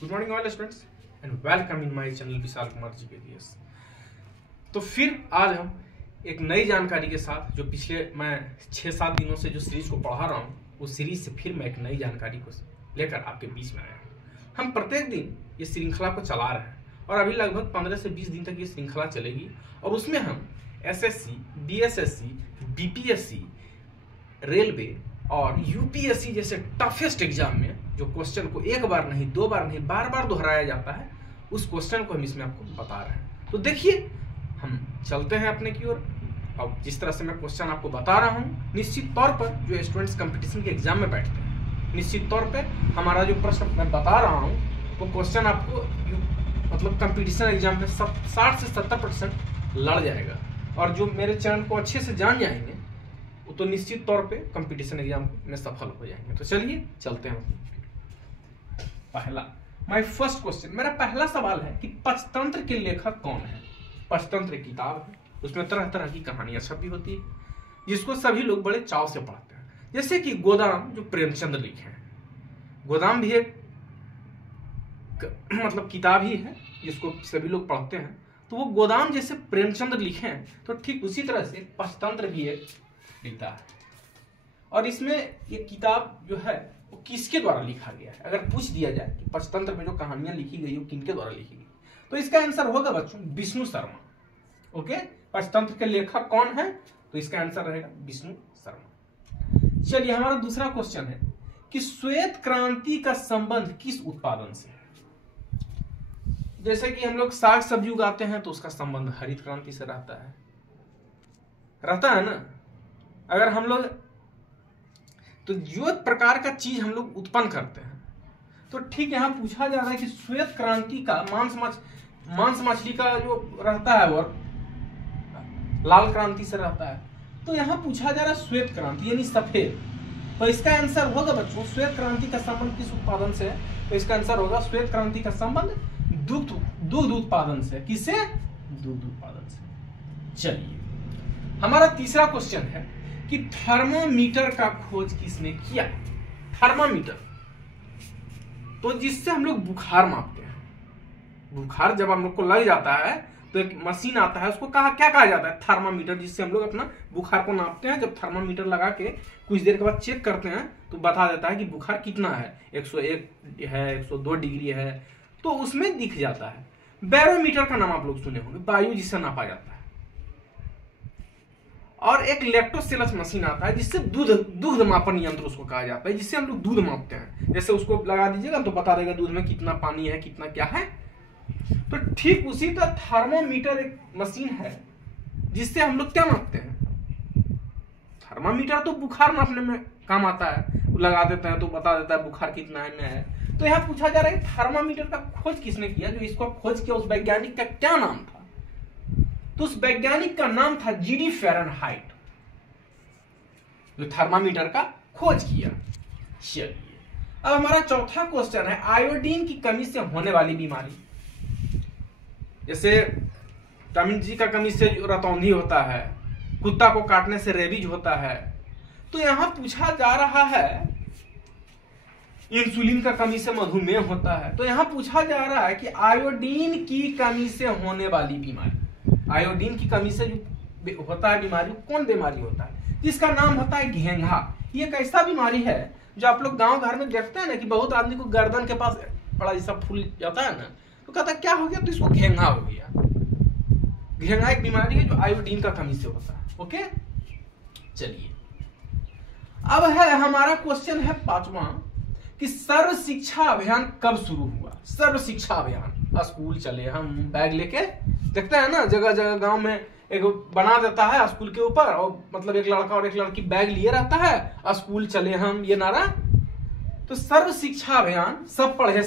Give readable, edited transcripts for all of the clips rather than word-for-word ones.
Good morning all students and welcome in my channel Vishal Kumar GPS. तो फिर आज हम एक नई जानकारी के साथ जो पिछले मैं 6-7 दिनों से जो सीरीज को पढ़ा रहा हूँ उस सीरीज से फिर मैं एक नई जानकारी को लेकर आपके बीच में आया हूँ। हम प्रत्येक दिन ये श्रृंखला को चला रहे हैं और अभी लगभग 15 से 20 दिन तक ये श्रृंखला चलेगी और उसमें हम एसएससी, बीएसएससी, बीपीएससी, रेलवे और यूपीएससी जैसे टफेस्ट एग्जाम में जो क्वेश्चन को एक बार नहीं, दो बार नहीं, बार बार दोहराया जाता है उस क्वेश्चन को हम इसमें आपको बता रहे हैं। तो देखिए हम चलते हैं अपने की ओर। अब जिस तरह से मैं क्वेश्चन आपको बता रहा हूँ, निश्चित तौर पर जो स्टूडेंट्स कंपटीशन के एग्जाम में बैठते हैं, निश्चित तौर पे हमारा जो प्रश्न मैं बता रहा हूँ वो क्वेश्चन आपको मतलब कंपटीशन एग्जाम में 60 से 70% लड़ जाएगा। और जो मेरे चैनल को अच्छे से जान जाएंगे वो तो निश्चित तौर पे कंपटीशन एग्जाम में सफल हो जाएंगे। तो चलिए चलते हैं। पहला माय फर्स्ट क्वेश्चन, मेरा पहला सवाल है कि पंचतंत्र के लेखक कौन है। पंचतंत्र किताब है, उसमें तरह तरह की कहानियां छपी होती है जिसको सभी लोग बड़े चाव से पढ़ते हैं। जैसे कि गोदाम जो प्रेमचंद लिखे हैं, गोदाम भी एक मतलब किताब ही है जिसको सभी लोग पढ़ते हैं। तो वो गोदाम जैसे प्रेमचंद लिखे हैं तो ठीक उसी तरह से पंचतंत्र भी एक लिखता है। और इसमें ये किताब जो है वो किसके द्वारा लिखा गया है, अगर पूछ दिया जाए कि पंचतंत्र में जो कहानियां लिखी गई वो किनके द्वारा लिखी गई, तो इसका आंसर होगा बच्चों विष्णु शर्मा। ओके, पंचतंत्र के लेखक कौन है, तो इसका आंसर रहेगा विष्णु शर्मा। चलिए हमारा दूसरा क्वेश्चन है कि श्वेत क्रांति का संबंध किस उत्पादन से है। जैसे कि हम लोग साग सब्जी उगाते हैं तो उसका संबंध हरित क्रांति से रहता है ना। अगर हम लोग तो जो प्रकार का चीज हम लोग उत्पन्न करते हैं तो ठीक यहाँ पूछा जा रहा है कि श्वेत क्रांति का मांस मछली का जो रहता है वो लाल क्रांति से रहता है। तो यहाँ पूछा जा रहा है श्वेत क्रांति यानी सफेद। तो इसका आंसर होगा बच्चों श्वेत क्रांति का संबंध किस उत्पादन से है, तो इसका आंसर होगा श्वेत क्रांति का संबंध दुग्ध उत्पादन से। किससे? दुग्ध उत्पादन से। चलिए हमारा तीसरा क्वेश्चन है कि थर्मोमीटर का खोज किसने किया। थर्मोमीटर तो जिससे हम लोग बुखार मापते हैं। बुखार जब हम लोग को लग जाता है तो एक मशीन आता है, उसको क्या कहा जाता है, थर्मामीटर, जिससे हम लोग अपना बुखार को नापते हैं। जब थर्मामीटर लगा के कुछ देर के बाद चेक करते हैं तो बता देता है कि बुखार कितना है, 101 है, 102 डिग्री है, तो उसमें दिख जाता है। बैरोमीटर का नाम आप लोग सुने होंगे, वायु जिससे नापा जाता है। और एक लैक्टोसेलस मशीन आता है जिससे दूध मापन यंत्र उसको कहा जाता है, जिससे हम लोग दूध मापते हैं। जैसे उसको लगा दीजिएगा तो बता देगा दूध में कितना पानी है, कितना क्या है। तो ठीक उसी तरह थर्मोमीटर एक मशीन है जिससे हम लोग क्या मापते हैं। थर्मामीटर तो बुखार नापने में काम आता है, लगा देते हैं तो बता देता है बुखार कितना है। तो यहाँ पूछा जा रहा है थर्मामीटर का खोज किसने किया, जो इसको खोज किया उस वैज्ञानिक का क्या नाम था। तो उस वैज्ञानिक का नाम था जीडी फ़ारेनहाइट, जो थर्मामीटर का खोज किया। चलिए अब हमारा चौथा क्वेश्चन है आयोडीन की कमी से होने वाली बीमारी। जैसे विटामिन जी का कमी से रतौंधी होता है, कुत्ता को काटने से रेबीज होता है। तो यहां पूछा जा रहा है इंसुलिन का कमी से मधुमेह होता है। तो यहां पूछा जा रहा है कि आयोडीन की कमी से होने वाली बीमारी, आयोडीन की कमी से जो होता है बीमारी, कौन बीमारी होता है, जिसका नाम होता है घेंघा। ये एक ऐसा बीमारी है जो आप लोग गांव घर में देखते हैं ना कि बहुत आदमी को गर्दन के पास बड़ा ऐसा फूल जाता है ना, तो कहता है क्या हो गया, तो इसको घेंघा हो गया। घेंघा एक बीमारी है जो आयोडीन का कमी से होता है। ओके, चलिए अब है हमारा क्वेश्चन है पांचवा कि सर्व शिक्षा अभियान कब शुरू हुआ। सर्व शिक्षा अभियान, स्कूल चले हम बैग लेके, देखते हैं ना जगह जगह गांव में एक बना देता है स्कूल के ऊपर, और मतलब एक लड़का और एक लड़की बैग लिए रहता है, स्कूल चले हम, ये नारा। तो सर्व शिक्षा अभियान सब पढ़े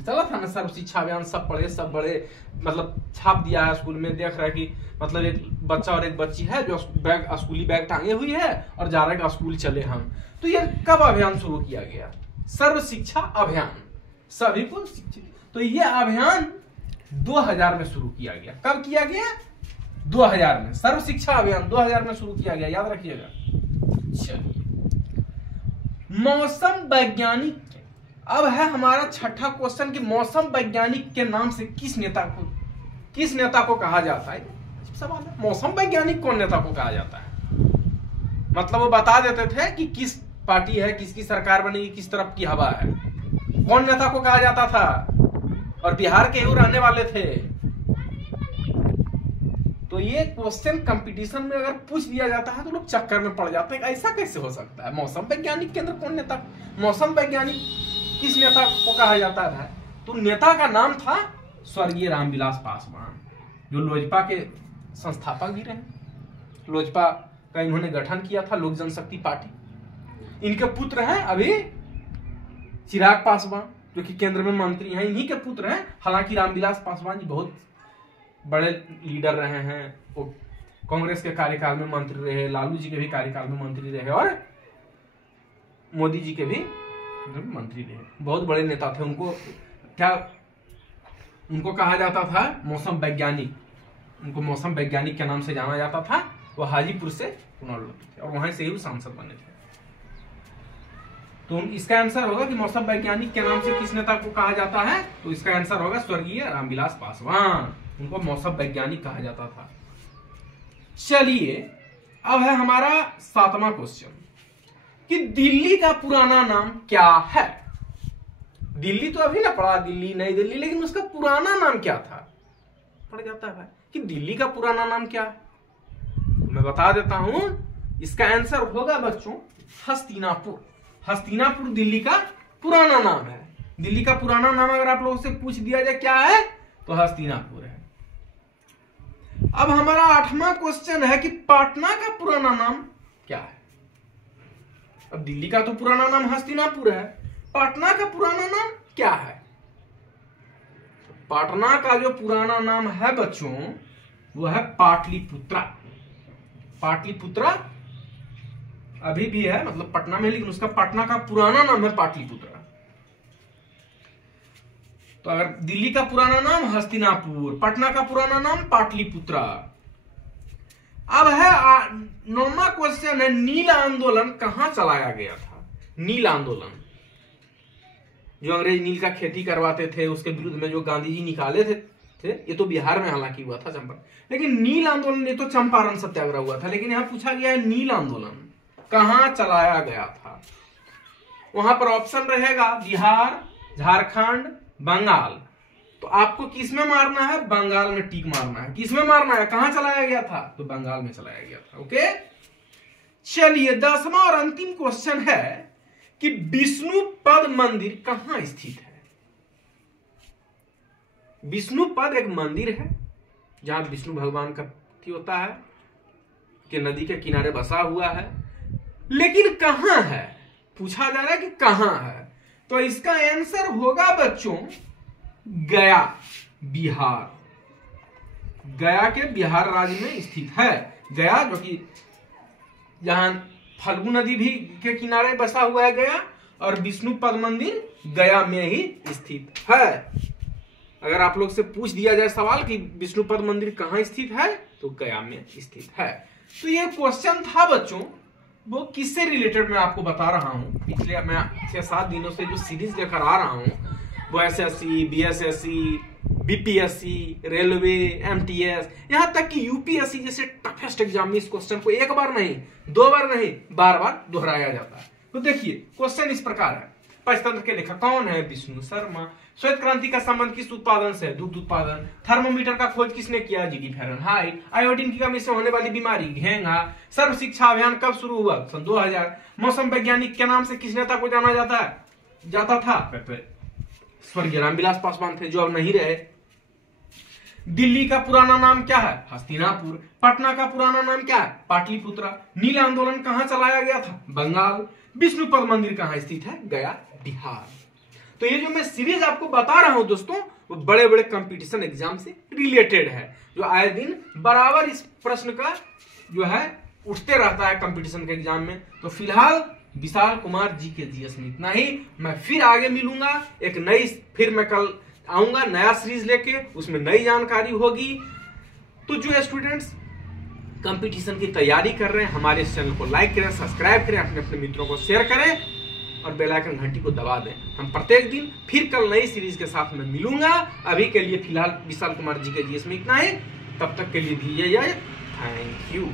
चला था ना, सर्व शिक्षा अभियान सब पढ़े सब बड़े, मतलब छाप दिया है स्कूल में। देख रहा है कि मतलब एक बच्चा और एक बच्ची है जो स्कूली बैग टांगे हुई है और जा रहा है स्कूल चले हम। तो ये कब अभियान शुरू किया गया, सर्व शिक्षा अभियान, सभी को शिक्षित। तो ये अभियान 2000 में शुरू किया गया। कब किया गया, 2000 में। सर्व शिक्षा अभियान 2000 में शुरू किया गया, याद रखिएगा। चलिए मौसम वैज्ञानिक अब है हमारा छठा क्वेश्चन कि मौसम वैज्ञानिक के नाम से किस नेता को कहा जाता है। सवाल है, मौसम वैज्ञानिक कौन नेता को कहा जाता है? मतलब वो बता देते थे कि किस पार्टी है, किसकी सरकार बनेगी, किस तरफ की हवा है, कौन नेता को कहा जाता था, और बिहार के ही रहने वाले थे। तो ये क्वेश्चन कंपटीशन में अगर पूछ दिया जाता है तो लोग चक्कर में पड़ जाते हैं, ऐसा कैसे हो सकता है? मौसम वैज्ञानिक के अंदर कौन नेता, मौसम वैज्ञानिक किस नेता को कहा जाता है? तो नेता का नाम था स्वर्गीय रामविलास पासवान, जो लोजपा के संस्थापक भी रहे। लोजपा का इन्होंने गठन किया था, लोक जनशक्ति पार्टी। इनके पुत्र हैं अभी चिराग पासवान, जो कि केंद्र में मंत्री हैं, इन्हीं के पुत्र हैं। हालांकि रामविलास पासवान जी बहुत बड़े लीडर रहे हैं, वो कांग्रेस के कार्यकाल में मंत्री रहे, लालू जी के भी कार्यकाल में मंत्री रहे, और मोदी जी के भी मंत्री रहे। बहुत बड़े नेता थे। उनको कहा जाता था मौसम वैज्ञानिक। उनको मौसम वैज्ञानिक के नाम से जाना जाता था। वो हाजीपुर से चुनाव लड़ते थे और वहां से ही सांसद बने थे। तो इसका आंसर होगा कि मौसम वैज्ञानिक के नाम से किस नेता को कहा जाता है? तो इसका आंसर होगा स्वर्गीय रामविलास पासवान। उनको मौसम वैज्ञानिक कहा जाता था। चलिए अब है हमारा 7वां क्वेश्चन कि दिल्ली का पुराना नाम क्या है? दिल्ली तो अभी ना पड़ा, दिल्ली नई दिल्ली, लेकिन उसका पुराना नाम क्या था? पड़ जाता है भाई कि दिल्ली का पुराना नाम क्या है। तो मैं बता देता हूं, इसका आंसर होगा बच्चों हस्तिनापुर। हस्तिनापुर दिल्ली का पुराना नाम है। दिल्ली का पुराना नाम अगर आप लोगों से पूछ दिया जाए क्या है, तो हस्तिनापुर है। अब हमारा 8वां क्वेश्चन है कि पटना का पुराना नाम क्या है? अब दिल्ली का तो पुराना नाम हस्तिनापुर है, पटना का पुराना नाम क्या है? पटना का जो पुराना नाम है बच्चों, वो है पाटलिपुत्रा। पाटलिपुत्रा अभी भी है, मतलब पटना में, लेकिन उसका पटना का पुराना नाम है पाटलिपुत्रा। तो अगर दिल्ली का पुराना नाम हस्तिनापुर, पटना का पुराना नाम पाटलिपुत्रा। अब है 9वां क्वेश्चन है, नील आंदोलन कहां चलाया गया था? नील आंदोलन, जो अंग्रेज नील का खेती करवाते थे, उसके विरुद्ध में जो गांधी जी निकाले थे, ये तो बिहार में हालांकि हुआ था, चंपारण। लेकिन नील आंदोलन, ये तो चंपारण सत्याग्रह हुआ था, लेकिन यहां पूछा गया है नील आंदोलन कहां चलाया गया था? वहां पर ऑप्शन रहेगा बिहार, झारखंड, बंगाल। तो आपको किसमें मारना है? बंगाल में टिक मारना है। किसमें मारना है? कहां चलाया गया था? तो बंगाल में चलाया गया था। ओके, चलिए 10वां और अंतिम क्वेश्चन है कि विष्णुपद मंदिर कहां स्थित है? विष्णुपद एक मंदिर है जहां विष्णु भगवान का होता है, कि नदी के किनारे बसा हुआ है, लेकिन कहां है? पूछा जा रहा है कि कहां है। तो इसका आंसर होगा बच्चों गया, बिहार। गया के बिहार राज्य में स्थित है। गया, जो कि जहां फल्गु नदी भी के किनारे बसा हुआ है गया, और विष्णुपद मंदिर गया में ही स्थित है। अगर आप लोग से पूछ दिया जाए सवाल कि विष्णुपद मंदिर कहां स्थित है, तो गया में स्थित है। तो ये क्वेश्चन था बच्चों, वो किससे रिलेटेड मैं आपको बता रहा हूं। पिछले मैं 6-7 दिनों से जो सीरीज लेकर आ रहा हूं, वो SSC, BSSC, BPSC, railway, MTS, यहां तक कि यूपीएससी जैसे टफेस्ट एग्जाम में इस क्वेश्चन को एक बार नहीं, 2 बार नहीं, बार-बार दोहराया जाता है। तो देखिए क्वेश्चन इस प्रकार है, पंचतंत्र के लेखक कौन है? विष्णु शर्मा। श्वेत क्रांति का संबंध किस उत्पादन से? दूध उत्पादन। थर्मोमीटर का खोज किसने किया? जी.डी. फ़ारेनहाइट। आयोडीन की कमी से होने वाली बीमारी? घेंघा। सर्व शिक्षा अभियान कब शुरू हुआ? सन 2000। मौसम वैज्ञानिक के नाम से किस नेता को जाना जाता था? स्वर्गीय रामविलास पासवान थे, जो अब नहीं रहे। दिल्ली का पुराना नाम क्या है? हस्तिनापुर। पटना का पुराना नाम क्या है? पाटलिपुत्रा। नील आंदोलन कहां चलाया गया था? बंगाल। विष्णुपद मंदिर कहां स्थित है? गया, बिहार। तो ये जो मैं सीरीज आपको बता रहा हूं दोस्तों, वो बड़े बड़े कंपटीशन एग्जाम से रिलेटेड है, जो आए दिन बराबर इस प्रश्न का जो है उठते रहता है कंपटीशन के एग्जाम में। तो फिलहाल विशाल कुमार जी के जीएस में इतना ही। मैं फिर आगे मिलूंगा, एक नई, फिर मैं कल आऊंगा नया सीरीज लेके, उसमें नई जानकारी होगी। तो जो स्टूडेंट्स कंपटीशन की तैयारी कर रहे हैं, हमारे इस चैनल को लाइक करें, सब्सक्राइब करें, अपने अपने मित्रों को शेयर करें। और बेल आइकन घंटी को दबा दें। हम प्रत्येक दिन फिर कल नई सीरीज के साथ मैं मिलूंगा। अभी के लिए फिलहाल विशाल कुमार जी के जीएस में इतना ही। तब तक के लिए भी थैंक यू।